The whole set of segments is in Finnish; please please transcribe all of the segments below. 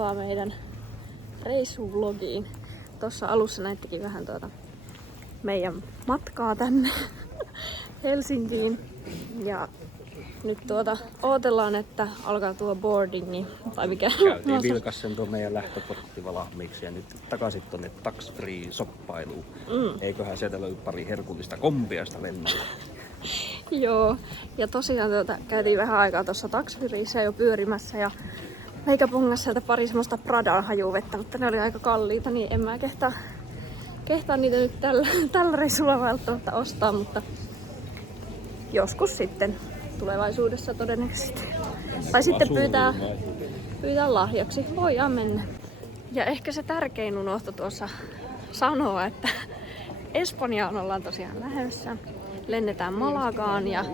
Tervetuloa meidän reissuvlogiin. Tuossa alussa näittekin vähän meidän matkaa tänne Helsinkiin. Ja nyt odotellaan, että alkaa tuo boardingi. Tai mikä? Käytiin vilkassen tuon meidän lähtöportti valmiiksi ja nyt takaisin tonne tax free shoppailuun. Eiköhän sieltä löydy pari herkullista kompiasta lennolla. Joo, ja tosiaan käytiin vähän aikaa tuossa taksifiriissä jo pyörimässä ja meikä pongas sieltä pari semmoista Pradan hajuvettä, mutta ne oli aika kalliita, niin en mä kehtaa niitä nyt tällä reissulla välttämättä ostaa, mutta joskus sitten tulevaisuudessa todennäköisesti. Tai sitten pyytää lahjaksi. Voidaan mennä. Ja ehkä se tärkein unohto tuossa sanoa, että Espanjaan ollaan tosiaan lähdössä. Lennetään Malagaan ja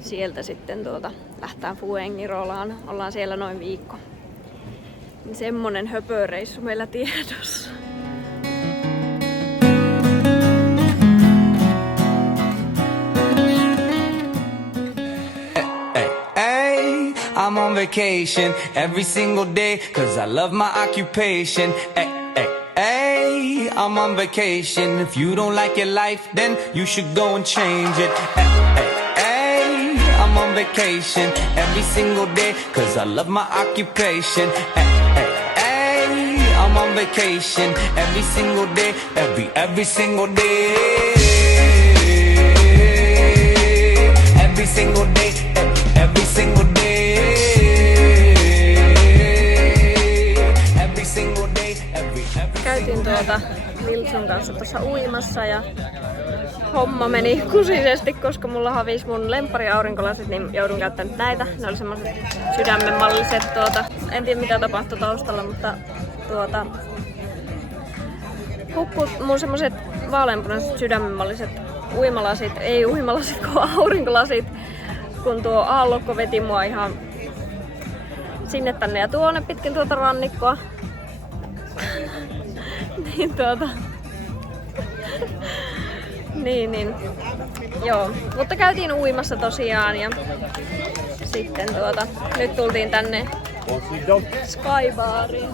sieltä sitten lähtään Fuengirolaan. Ollaan siellä noin viikko. Semmonen höpöreissu meillä tiedossa. I'm on vacation every single day cause I love my occupation. Hey, I'm on vacation. If you don't like your life, then you should go and change it. Hey, I'm on vacation every single day cause I love my occupation. Hey, I'm on vacation every single day, every single day. Every single day, every single day. Every single day, every Käytiin Viltsun kanssa tuossa uimassa ja homma meni kusisesti, koska mulla havisi mun lemppariaurinkolasit, niin joudun käyttämään näitä. Ne oli semmoset sydämenmalliset, en tiedä mitä tapahtui taustalla, mutta hukkut mun semmoset vaaleanpunaiset sydämenmalliset uimalasit, ei uimalasit, kun aurinkolasit, kun tuo aallokko veti mua ihan sinne tänne ja tuonne pitkin tuota rannikkoa. niin. Joo, mutta käytiin uimassa tosiaan ja sitten nyt tultiin tänne Skybaariin.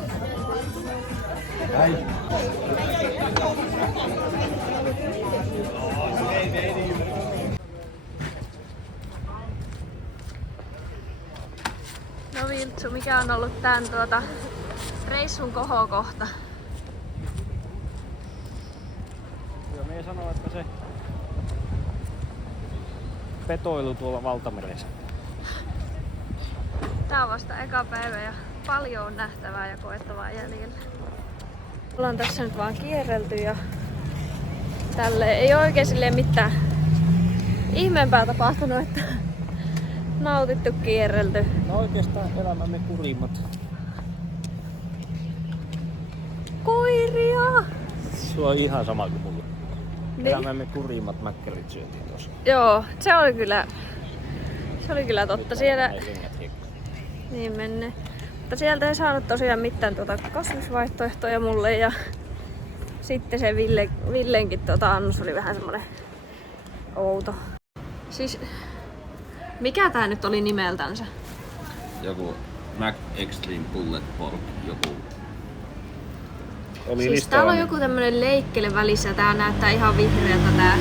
No Viltsu, mikä on ollut tän reissun kohokohta? Kyllä me sanoo, että se petoilu tuolla valtameressä. Tää on vasta eka päivä ja paljon on nähtävää ja koettavaa jäljellä. Ollaan tässä nyt vaan kierrelty ja tälle ei oikein silleen mitään ihmeempää tapahtunut, että nautittu kierrelty. No oikeastaan elämämme kurimmat. Koiria! Se on ihan sama kuin mulla. Niin. Elämämme kurimmat mäkkärit syötiin tuossa. Joo, se oli kyllä totta. Siellä niin menne. Mutta sieltä ei saanut tosiaan mitään kasvisvaihtoehtoja mulle ja sitten se Villenkin annos oli vähän semmonen outo. Siis mikä tää nyt oli nimeltänsä? Joku Mac Extreme Pulled Pork, joku. Oli Siis täällä on joku tämmönen leikkele välissä, tää näyttää ihan vihreältä tää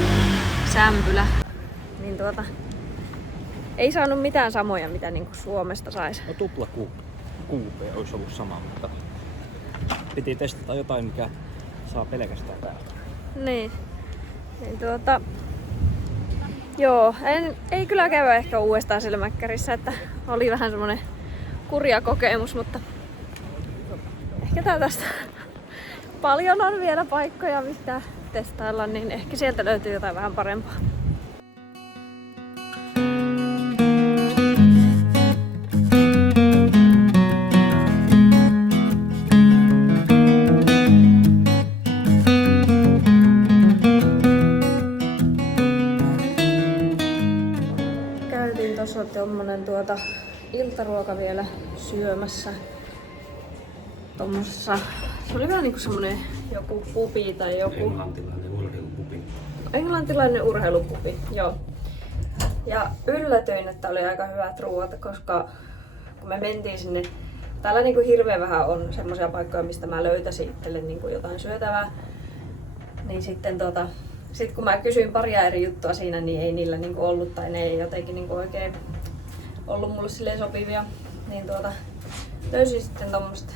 sämpylä. Niin ei saanut mitään samoja mitä niinku Suomesta sais. No tupla kuupea olisi ollut sama, mutta piti testata jotain mikä saa pelkästään täältä. Niin joo, ei kyllä käydä ehkä uudestaan siellä mäkkärissä, että oli vähän semmonen kurja kokemus, mutta ehkä tää tästä paljon on vielä paikkoja mistä testailla, niin ehkä sieltä löytyy jotain vähän parempaa. Käytiin tossa tommonen iltaruoka vielä syömässä. Tommosessa, se oli vähän niinku semmonen joku pubi tai joku... Englantilainen urheilupubi. Englantilainen urheilupubi, joo. Ja yllätyin, että oli aika hyvät ruoat, koska kun me mentiin sinne täällä niinku hirveän vähän on semmoisia paikkoja, mistä mä löytäisin itselle niinku jotain syötävää. Niin sitten sit kun mä kysyin paria eri juttua siinä, niin ei niillä niinku ollut tai ne ei jotenkin niinku oikein ollut mulle silleen sopivia. Niin löysin sitten tommoista,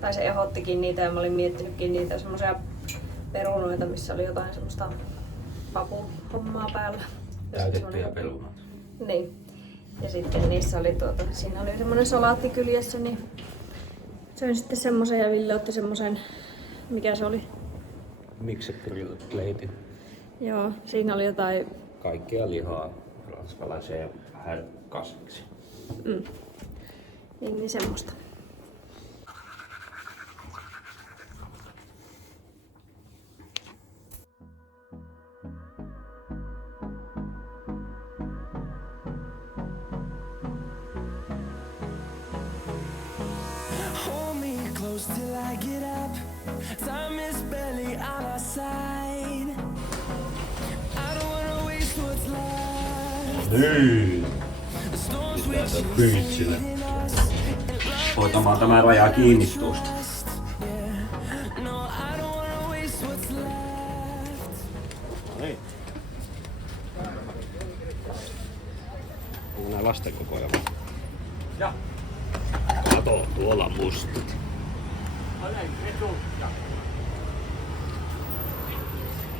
tai se ehdottikin niitä ja mä olin miettinytkin niitä semmoisia perunoita, missä oli jotain semmoista papuhommaa päällä. Täytettyjä perunoita. Niin. Ja sitten niissä oli siinä oli semmonen salaatti kyljessä, niin söin sitten semmosen ja Ville otti semmosen, mikä se oli? Mixed grilled platin. Joo, siinä oli jotain... Kaikkea lihaa, ranskalaisia ja vähän kasviksi. Niin semmoista. Hold me close till I get up. Time is barely on our side. I don't wanna waste what's left. Hyi! The storms we Mitä choose pyitsille? in us. Hoitamaan tämä raja kiinni tuosta. Yeah. No, I don't wanna waste what's left. Ei. Onko nää lasten kokoja? Ja. Kato, tuolla mustat.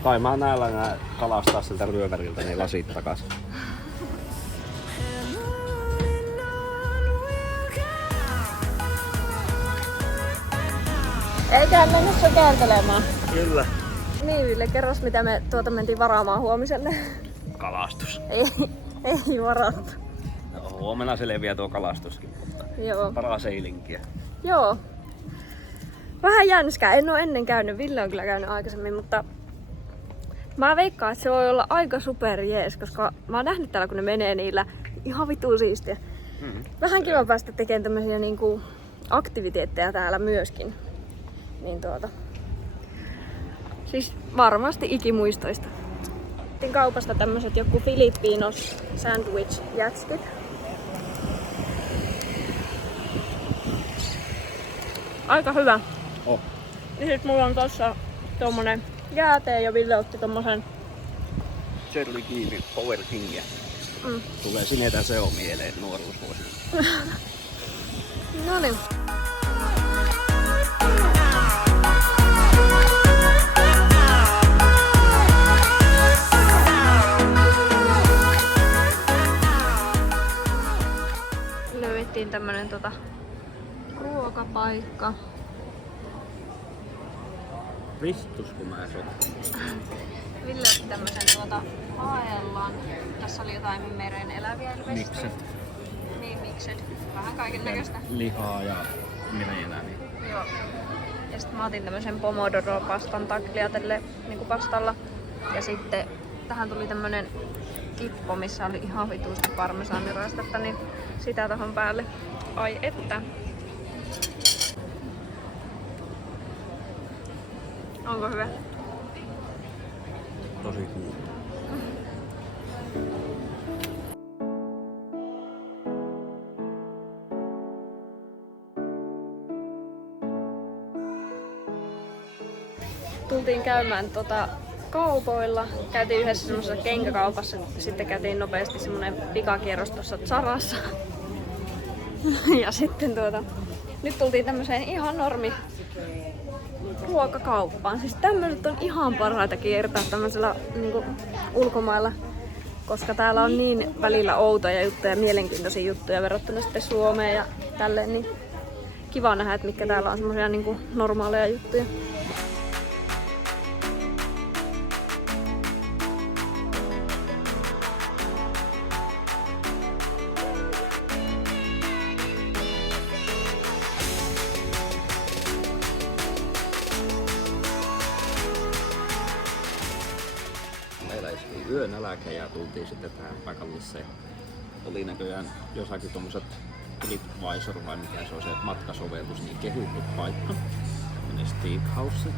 Kai mä näillä kalastaa siltä ryöväriltä niin lasit takas. Eiköhän mennä sökääntelemään. Kyllä. Niin Ville, kerros mitä me mentiin varaamaan huomiselle. Kalastus. Ei varattu. No, huomenna selviää tuo kalastuskin, mutta Joo. paraseilinkiä. Joo. Vähän jänskää. En oo ennen käynyt. Ville on kyllä käynyt aikaisemmin, mutta mä veikkaan, että se voi olla aika super jees, koska mä oon nähnyt täällä, kun ne menee niillä. Ihan vitun siistiä. Vähän kiva päästä tekemään tämmösiä niinku aktiviteetteja täällä myöskin. Niin siis varmasti ikimuistoista. Otin kaupasta tämmöset joku Filipinos sandwich jätstit. Aika hyvä. Oh. Ja sit mulla on tossa tommonen jäätee ja Ville otti tommosen. Shirley Kiivi Power Kingia. Tulee sinetä se on mieleen nuoruusvuosina. Noniin. Löydettiin tämmönen ruokapaikka. Ristus kun mä sotkin. Ville otti tämmösen paellan. Tässä oli jotain meren eläviä ilmeisesti. Mixed. Niin, mixed. Vähän kaiken näköistä. Lihaa ja mereneläviä. Joo. Ja sitten mä otin tämmösen pomodoro-pastan tagliatelle niinku pastalla. Ja sitten tähän tuli tämmönen kippo, missä oli ihan vituusti parmesaanirastetta, niin sitä tohon päälle. Ai että. Onko hyvä? Tosi kuuma. Tultiin käymään kaupoilla. Käytiin yhdessä semmoisessa kenkäkaupassa, sitten käytiin nopeasti semmonen pikakierros tuossa Zarassa. Ja sitten nyt tultiin tämmöiseen ihan normi ruokakauppaan. Siis tämmöiset on ihan parhaita kiertää tämmöisellä niinku ulkomailla, koska täällä on niin välillä outoja juttuja ja mielenkiintoisia juttuja verrattuna sitten Suomeen ja tälleen, niin kiva nähdä, että mitkä täällä on semmoisia niinku normaaleja juttuja. Yönäläkä ja tultiin sitten tähän paikalliseen. Oli näköjään jossakin tommoset TripAdvisor vai mikä se on se matkasovellus, niin kehuttu paikka. Tämmönen steakhouse.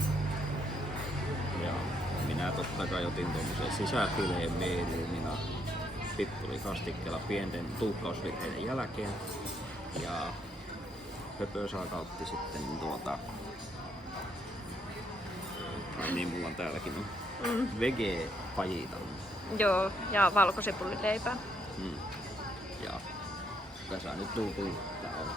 Ja minä totta kai otin tommosen sisäfileen meeluumina pippurikastikkeella pienten tulkkausvirheiden jälkeen. Ja Höpösaaka otti sitten tai niin mulla on täälläkin vege-fajitan. Joo, ja valkosipulileipää. Ja tässä nyt tuntuu, tää on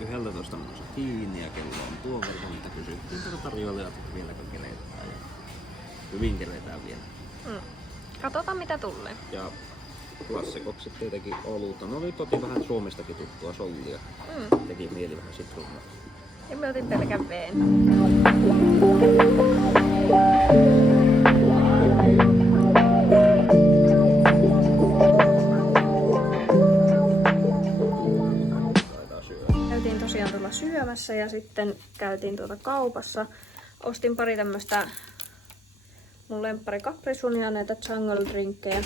11 menossa kiinni ja kello on tuon verran, mitä kysyttiin tarjoilijalta, että vieläkö keletään. Ja hyvin keletään vielä. Katsotaan mitä tulee. Ja klassikoksi tietenkin oluutta. No nyt otin vähän Suomestakin tuttua sollia. Teki mieli vähän sitruunaa. Ja mä otin pelkän veen. Käytiin tosiaan tuolla syömässä ja sitten käytiin kaupassa. Ostin pari tämmöstä mun lemppari kaprisunia, näitä jungle drinkkejä.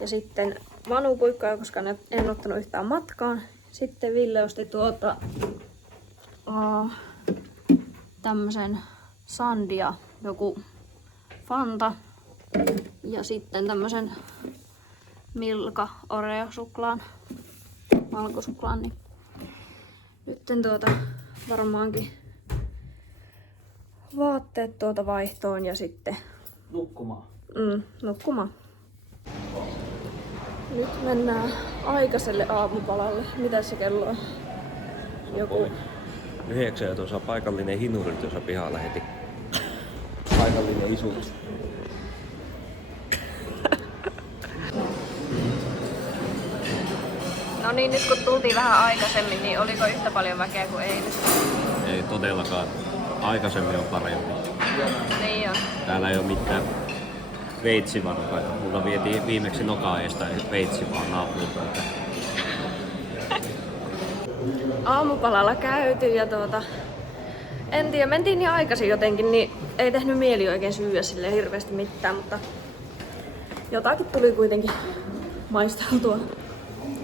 Ja sitten vanupuikkoja, koska en ottanut yhtään matkaan. Sitten Ville osti tämmösen sandia, joku Fanta. Ja sitten tämmösen Milka Oreo suklaan, valkosuklaan. Niin nytten varmaankin vaatteet vaihtoon ja sitten Nukkumaan. Nukkumaan. Nyt mennään aikaiselle aamupalalle. Mitä se kello on? Joku 9 ja tuossa paikallinen hinuri tuossa pihalla heti. Paikallinen isuus. No niin, nyt kun tultiin vähän aikaisemmin, niin oliko yhtä paljon väkeä kuin eilen? Ei todellakaan. Aikaisemmin on parempi. Niin on. Täällä ei ole mitään veitsivarkaita. Mulla vietiin viimeksi nokaajasta veitsi vaan naapurilta. Aamupalalla käyty ja en tiedä, mentiin niin aikaisin jotenkin, niin ei tehnyt mieli oikein syödä silleen hirveästi mitään, mutta jotakin tuli kuitenkin maisteltua.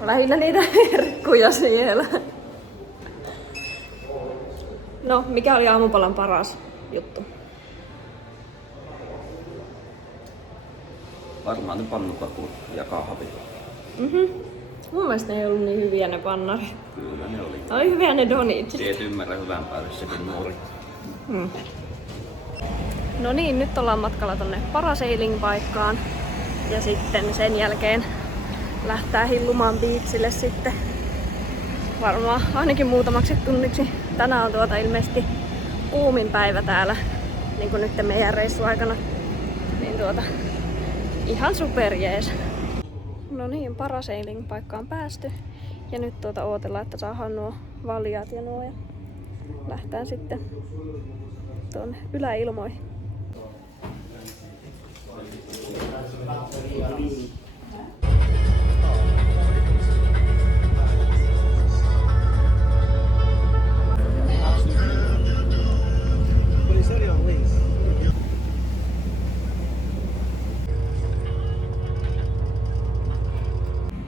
Lähinnä niitä herkkuja siellä. No, mikä oli aamupalan paras juttu? Varmaan ne pannukakut ja kahvi. Mun mielestä ne ei ollut niin hyviä ne pannarit. Kyllä ne oli. Oli hyviä ne donitsit. Et ymmärrä hyvän päälle sekin nuori. No niin, nyt ollaan matkalla tonne parasailing-paikkaan. Ja sitten sen jälkeen lähtää hillumaan beachille sitten. Varmaan ainakin muutamaksi tunniksi. Tänään on ilmeisesti kuumin päivä täällä, niin kuin nyt meidän reissuaikana. Niin ihan superjees. No niin, parasailing-paikkaan päästy. Ja nyt odotellaan, että saadaan nuo valjaat ja nuo. Ja lähtään sitten tuonne yläilmoihin.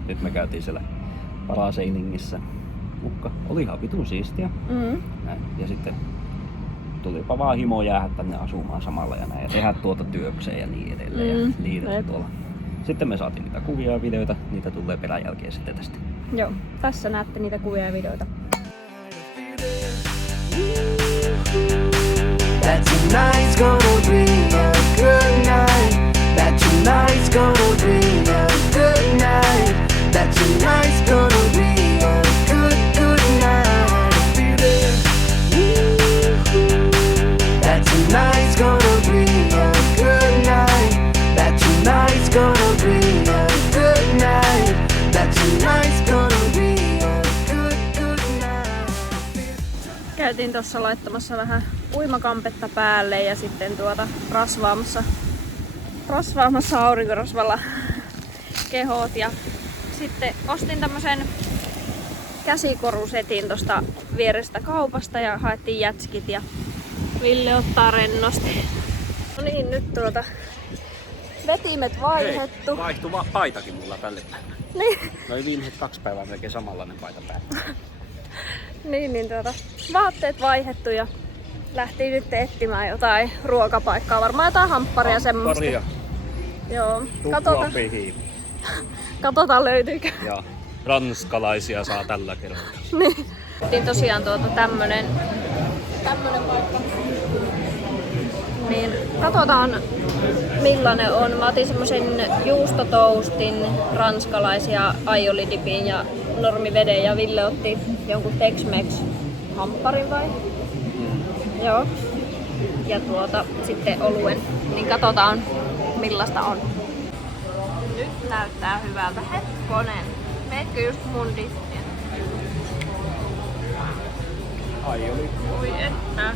Nyt me käytiin siellä parasailingissä. Mutta oli ihan vitun siistiä. Näin. Ja sitten tulipa vaan himo jäädä tänne asumaan samalla ja näin. Ja tehdä työkseen ja niin edelleen. Ja liitetty tuolla. Sitten me saatiin niitä kuvia ja videoita. Niitä tulee perän jälkeen sitten tästä. Joo, tässä näette niitä kuvia ja videoita. That tonight's gonna be a good night. That tonight's gonna be a good night. That tonight's gonna be a good night. I feel it. That tonight's gonna be a good night. That tonight's gonna be a good night. That tonight's gonna be a good night. Käytiin tuossa laittamassa vähän uimakampetta päälle ja sitten rasvaamassa aurinkorasvalla kehot. Ja sitten ostin tämmösen käsikorusetin tosta vierestä kaupasta ja haettiin jätskit ja Ville ottaa rennosti. No niin, nyt vetimet vaihdettu. Vaihtui paitakin mulla tälle päivälle. Niin. Noin viimeiset 2 päivää melkein samanlainen paita päällä. niin, vaatteet vaihdettu ja lähtiin nyt etsimään jotain ruokapaikkaa. Varmaan jotain hampparia semmoista. Joo, katsotaan löytyykö. Ja ranskalaisia saa tällä kerralla. Niin, Tosiaan tämmönen paikka. Niin katsotaan millainen on. Mä otin semmosen juustotoastin, ranskalaisia aiolidipin ja normiveden ja Ville otti jonkun Tex-Mex hampparin vai? Joo. Ja sitten oluen. Niin katsotaan millaista on. Nyt näyttää hyvältä. Hetkonen. Meetkö just mun diskiin? Aioli. Oi että.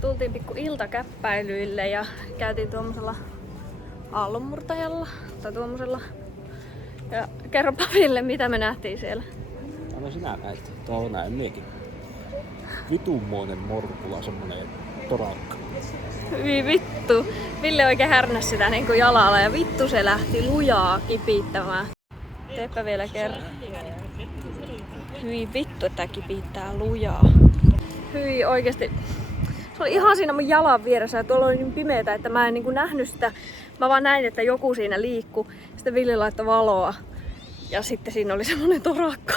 Tultiin pikku iltakäppäilyille ja käytiin tuommoisella aallonmurtajalla tai tuommoisella. Ja kerropa Ville, mitä me nähtiin siellä. No sinä näit. Tuolla näin miekin. Vitunmoinen morkula, semmonen torakka. Hyi vittu. Ville oikein härnäsi sitä niinku jalalla ja vittu se lähti lujaa kipittämään. Teepä vielä kerran. Hyi vittu, että kipittää lujaa. Hyi oikeesti. Se oli ihan siinä mun jalan vieressä ja tuolla oli niin pimeetä, että mä en niinku nähnyt sitä. Mä vaan näin, että joku siinä liikkui. Sitten Ville laittoi valoa. Ja sitten siinä oli semmonen torakka.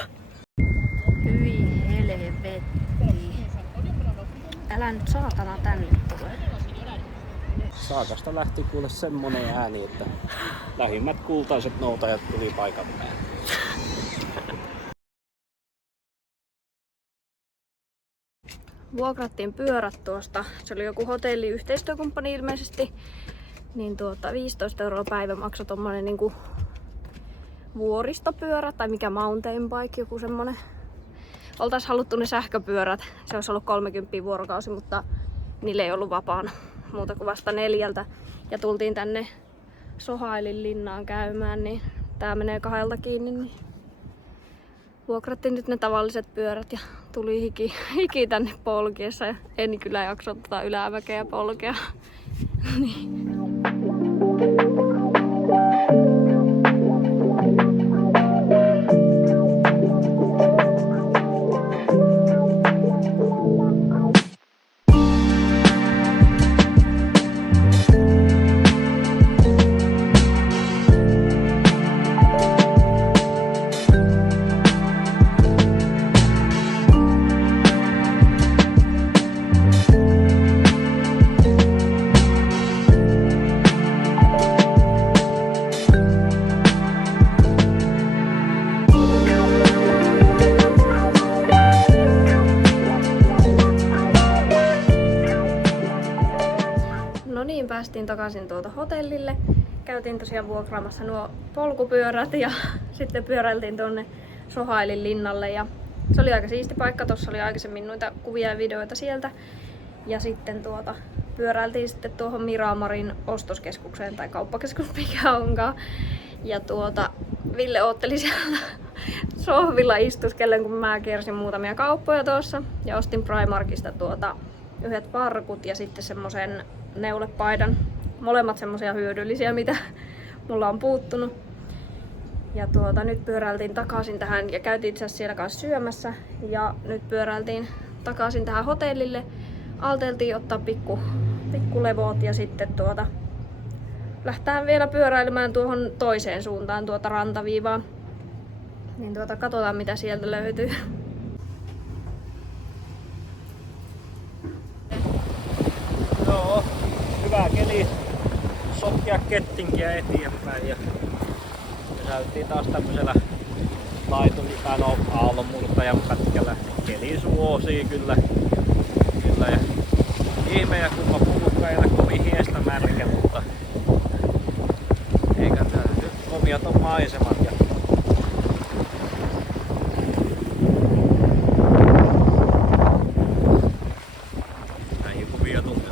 Hyi helvetti. Älä nyt saatana tänne tule. Saakasta lähti kuule semmonen ääni, että lähimmät kultaiset noutajat tuli paikan päälle. Vuokrattiin pyörät tuosta. Se oli joku hotelliyhteistyökumppani ilmeisesti. Niin 15 € päivä maksoi tommonen niinku vuoristopyörä tai mikä mountain bike, joku semmonen. Oltais haluttu ne sähköpyörät. Se olisi ollut 30 vuorokausi, mutta niille ei ollut vapaana muuta kuin vasta 4. Ja tultiin tänne Sohailin linnaan käymään, niin tää menee 2 kiinni. Niin vuokrattiin nyt ne tavalliset pyörät ja tuli hiki tänne polkiessa. Ja en kyllä jakso yläväkeä polkea. Niin. Päästiin takaisin hotellille. Käytiin tosiaan vuokraamassa nuo polkupyörät ja sitten pyöräiltiin tuonne Sohailin linnalle. Ja se oli aika siisti paikka. Tuossa oli aikaisemmin noita kuvia ja videoita sieltä. Ja sitten pyöräiltiin sitten tuohon Miramarin ostoskeskukseen tai kauppakeskus mikä onkaan. Ja Ville ootteli siellä sohvilla istuskellen, kun mä kiersin muutamia kauppoja tuossa. Ja ostin Primarkista yhdet farkut ja sitten semmosen neulepaidan. Molemmat semmosia hyödyllisiä, mitä mulla on puuttunut. Ja nyt pyöräiltiin takaisin tähän ja käytiin itse asiassa siellä kanssa syömässä. Ja nyt pyöräiltiin takaisin tähän hotellille. Aalteltiin ottaa pikkulevot ja sitten lähtään vielä pyöräilemään tuohon toiseen suuntaan rantaviivaa. Niin katsotaan mitä sieltä löytyy. Joo, hyvä keli sotkea kettinkiä eteenpäin ja pysäyttiin taas tämmöisellä aallonmurtajan pätkällä. Keli suosii kyllä ja ihme ja kumma pullukka ei ole kovin hiestä märkä, mutta eikä tää nyt komiat on maisemat ja näihin kuvia tuntuu.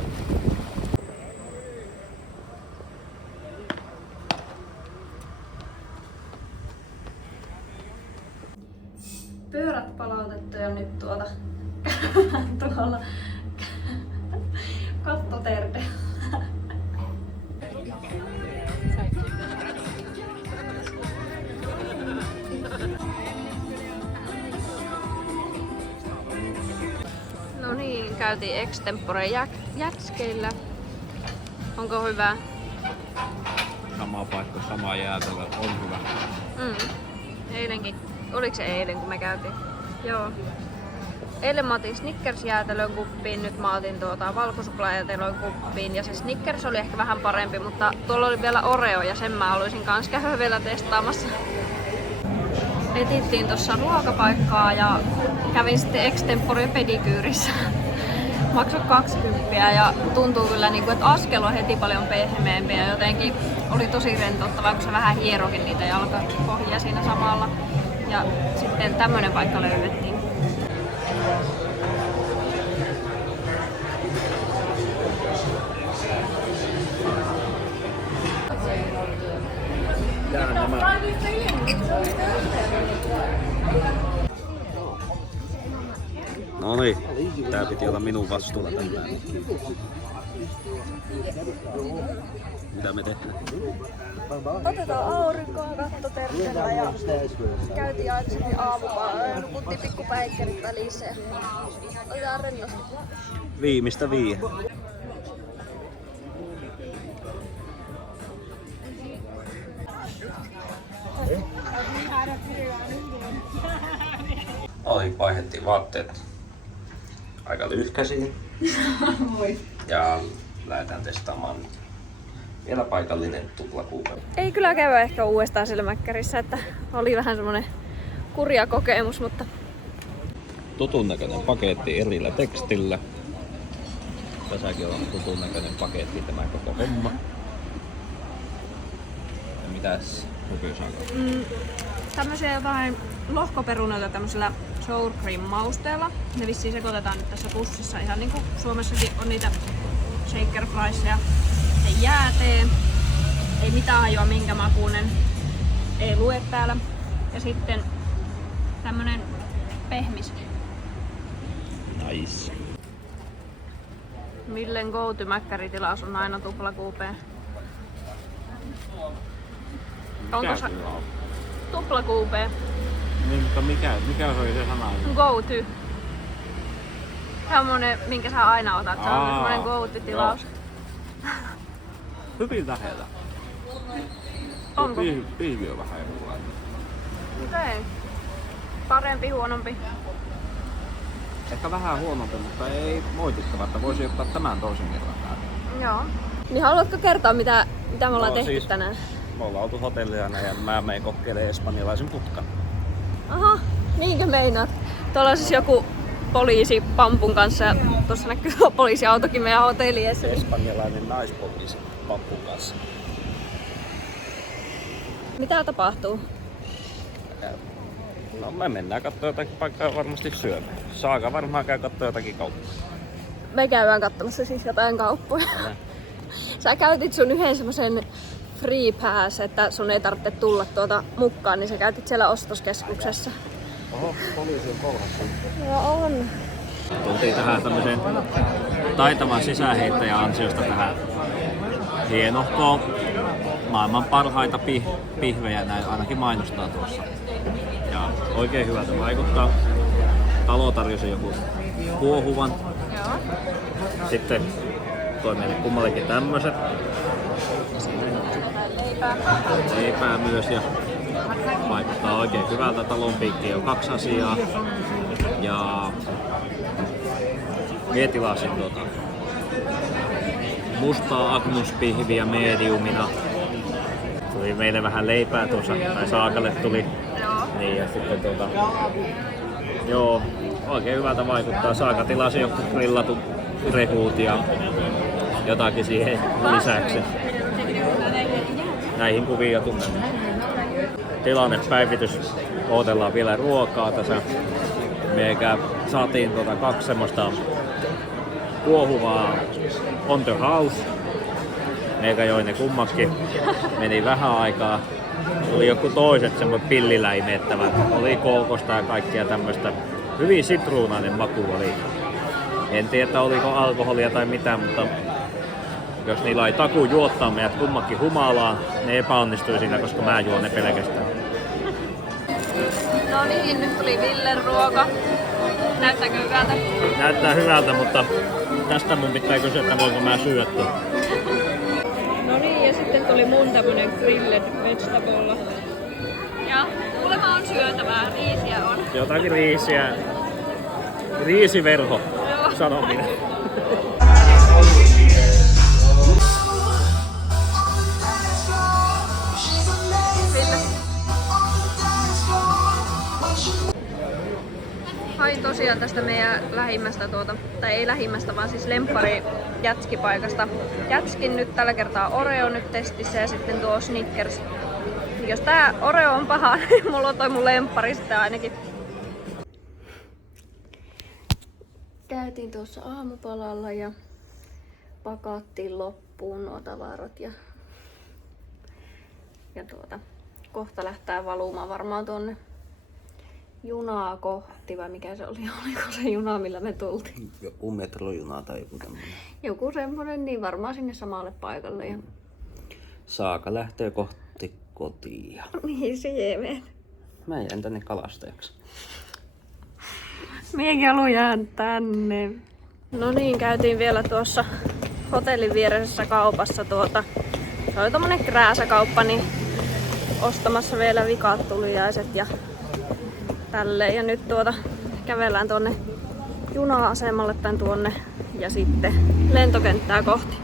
Pyörät palautettu ja nyt tuolla kattoterde. No niin, käytiin extempore jätskeillä. Onko hyvä? Sama paikka, sama jäätelö, on hyvä. Eilenkin. Oliko se eilen kun me käytiin? Joo. Eilen mä otin Snickers-jäätelön kuppiin, nyt mä otin valkosuklaajäätelön kuppiin ja se Snickers oli ehkä vähän parempi, mutta tuolla oli vielä Oreo ja sen mä haluaisin kans käydä vielä testaamassa. Etittiin tuossa ruokapaikkaa ja kävin sitten extempore pedikyyrissä. Maksoi 20 ja tuntuu kyllä, että askel on heti paljon pehmeämpi ja jotenkin oli tosi rentouttavaa, kun se vähän hierokin niitä jalkapohjia siinä samalla. Ja sitten tämmönen paikka löydettiin. No niin, tää piti olla minun vastuulla tänään. Mitä me tehdään? Otetaan aurinkoa kattoterveellä ja käytiin aikaisemmin aamupalaa. Nukuttiin pikkupäikkerit välissä ja otetaan rennosti. Viimeistä viiä. Vaihdettiin vaatteet aika lyhkäisiin. Ja lähdetään testaamaan vielä paikallinen tuplakuupe. Ei kyllä käydä ehkä uudestaan siellä Mäkkärissä, että oli vähän semmonen kurja kokemus, mutta Tutun näköinen paketti erillä tekstillä. Tässäkin on tutun näköinen paketti tämä koko homma. Ja mitäs Hupi sanoo? tämmösiä jotain lohkoperunoita tämmöisellä sour cream mausteella. Ne vissiin sekoitetaan nyt tässä pussissa ihan niinku Suomessakin on niitä shaker friesia. Se jäätee. Ei mitään hajoa minkä makuinen. Ei lue täällä. Ja sitten tämmönen pehmis. Nice. Millen go-to-mäkkäritilaus on aina tuplakuupeen. Onko se tuplakuupeen? Niin, mutta mikä se oli se sana? Go-to. Semmonen, minkä sä aina otat. Se on semmonen go-to-tilaus. Hyvin lähellä. Onko? Pihvi on vähän erilainen. Okei. Parempi, huonompi. Ehkä vähän huonompi, mutta ei moitittava, että voisi ottaa tämän toisen kerran täällä. Joo. Niin haluatko kertoa mitä me ollaan tehty siis tänään? Me ollaan oltu hotelliana ja mä menen kokeilemaan espanjalaisen putkan. Aha, niinkö meinaat? Tuolla on siis joku poliisi pampun kanssa ja tuossa näkyy poliisiautokin meidän hotelliessa. Espanjalainen naispoliisi pampun kanssa. Mitä tapahtuu? No me mennään katsoa jotakin paikkaa varmasti syömään. Saaka varmaan käy katsoa jotakin kauppaa. Me käydään katsomassa siis jotain kauppoja. Sä käytit sun yhden semmosen free pass, että sun ei tarvitse tulla mukaan, niin sä käytit siellä ostoskeskuksessa. Oho, poliisi on kolhassa. Joo on. Tultiin tähän tämmöiseen taitavan sisäänheittäjän ansiosta tähän hienohkoon. Maailman parhaita pihvejä, näin ainakin mainostaa tuossa. Ja oikein hyvältä vaikuttaa. Talo tarjosi joku kuohuvan. Joo. Sitten toi meille kummallekin tämmöset. Leipää myös ja vaikuttaa oikein hyvältä. Talon piikkiin on 2 asiaa. Ja tilasin mustaa agnuspihviä mediumina. Tuli meille vähän leipää tuossa, tai Saakalle tuli. Niin ja sitten joo, oikein hyvältä vaikuttaa. Saaka tilasi joku grillatut rehut ja jotakin siihen lisäksi. Näihin kuviin ja tunnelmiin. Tilannepäivitys. Odotellaan vielä ruokaa tässä. Meikä saatiin 2 semmoista kuohuvaa on the house. Meikä joi ne kummatkin. Meni vähän aikaa. Oli joku toiset semmoiset pilliläimettävät. Oli kookosta ja kaikkia tämmöistä. Hyvin sitruunainen maku oli. En tiedä oliko alkoholia tai mitään, mutta jos niillä ei takuu juottaa meidät kummatkin humalaan, ne epäonnistui siinä, koska mä juon ne pelkästään. No niin, nyt tuli Villen ruoka. Näyttääkö hyvältä? Näyttää hyvältä, mutta tästä mun pitää kysyä, että voinko mä syödä. nyt oli mun tämmönen grilled vegetable. Ja kuulemma on syötävää, riisiä on. Jotakin riisiä. Riisiverho, sanon minä. Hain tosiaan tästä meidän lähimmästä tai ei lähimmästä, vaan siis lemppari jätskipaikasta. Jätskin nyt tällä kertaa Oreo nyt testissä ja sitten tuo Snickers. Jos tää Oreo on paha, niin mulla on toi mun lemppari sitten ainakin. Käytiin tuossa aamupalalla ja pakattiin loppuun nuo tavarat ja kohta lähtee valumaan varmaan tuonne junaa kohti, vai mikä se oli? Oliko se juna, millä me tultiin? Joku metrojuna tai joku tämmönen. Joku semmonen, niin varmaan sinne samalle paikalle. Ja... Saaka lähtee kohti kotia. Mihin se menet? Mä jään tänne kalastajaksi. Miekin haluan jäädä tänne. No niin, käytiin vielä tuossa hotellin vieressä kaupassa se oli tommonen krääsäkauppa, niin ostamassa vielä vikaat tuliaiset ja tälleen. Ja nyt kävellään tuonne juna-asemalle tai tuonne ja sitten lentokenttää kohti.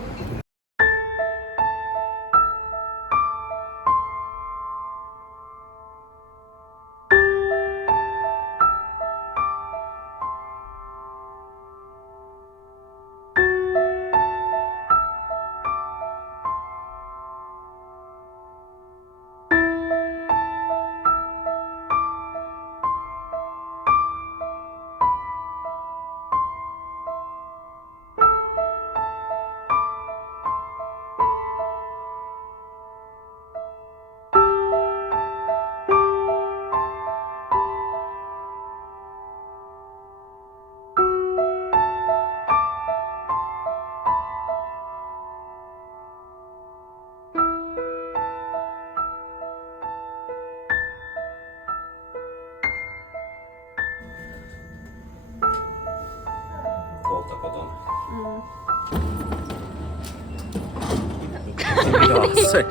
Kohta kotona. Se.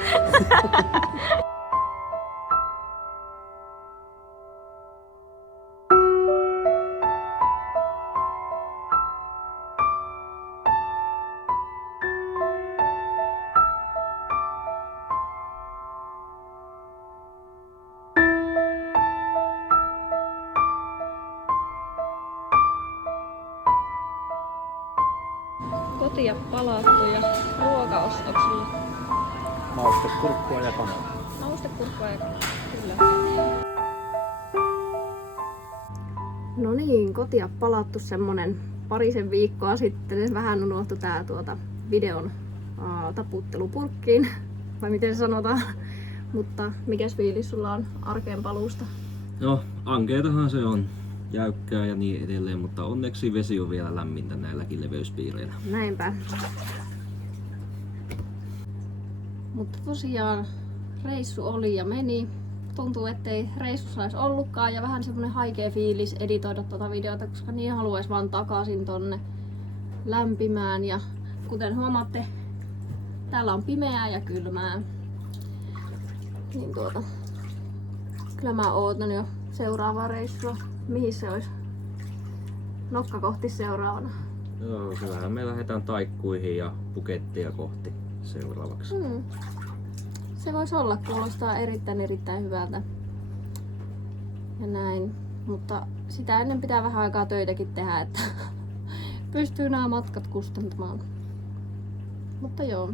Kotia palattu ja ruokaostoksilla. Maustekurkkua ja kanaa. Maustekurkkua ja kyllä. No niin, kotia palattu semmonen parisen viikkoa sitten. Vähän unohtui tää videon taputtelu purkkiin, vai miten se sanotaan. Mutta mikäs fiilis sulla on arkeen paluusta? No, ankeetahan se on. Jäykkää ja niin edelleen, mutta onneksi vesi on vielä lämmintä näilläkin leveyspiireillä. Näinpä. Mutta tosiaan reissu oli ja meni. Tuntuu, ettei reissussa olisi ollutkaan ja vähän semmonen haikea fiilis editoida tuota videota, koska niin haluais vaan takaisin tonne lämpimään. Ja kuten huomaatte, täällä on pimeää ja kylmää. Niin kyllä mä ootan jo seuraavaa reissua. Mihin se olisi? Nokka kohti seuraavana. Joo, kyllähän me lähdetään taikkuihin ja Phukettia kohti seuraavaksi. Se voisi olla, kuulostaa erittäin hyvältä. Ja näin. Mutta sitä ennen pitää vähän aikaa töitäkin tehdä, että pystyy nämä matkat kustantamaan. Mutta joo,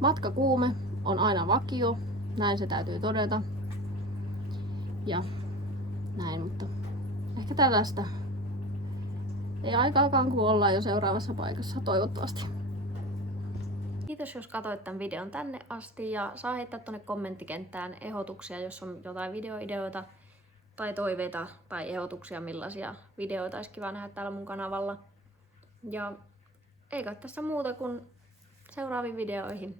matkakuume on aina vakio. Näin se täytyy todeta. Ja näin, mutta ehkä tällaista. Ei aikaakaan, kun ollaan jo seuraavassa paikassa, toivottavasti. Kiitos, jos katsoit tämän videon tänne asti ja saa heittää tuonne kommenttikenttään ehdotuksia, jos on jotain videoideoita tai toiveita tai ehdotuksia, millaisia videoita olisi kiva nähdä täällä mun kanavalla. Ja eikä tässä muuta kuin seuraaviin videoihin.